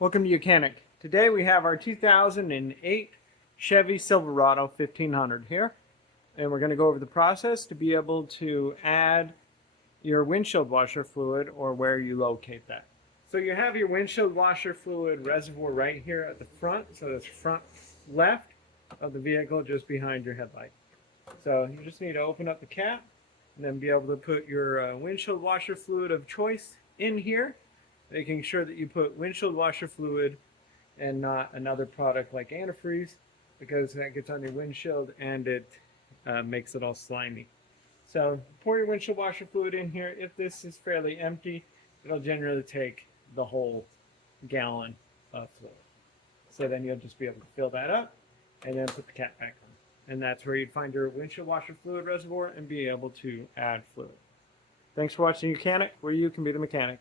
Welcome to Mechanic. Today we have our 2008 Chevy Silverado 1500 here, and we're going to go over the process to be able to add your windshield washer fluid or where you locate that. So you have your windshield washer fluid reservoir right here at the front, so that's front left of the vehicle just behind your headlight. So you just need to open up the cap and then be able to put your windshield washer fluid of choice in here, making sure that you put windshield washer fluid and not another product like antifreeze, because that gets on your windshield and it makes it all slimy. So pour your windshield washer fluid in here. If this is fairly empty, it'll generally take the whole gallon of fluid. So then you'll just be able to fill that up and then put the cap back on. And that's where you'd find your windshield washer fluid reservoir and be able to add fluid. Thanks for watching Mechanic, where you can be the mechanic.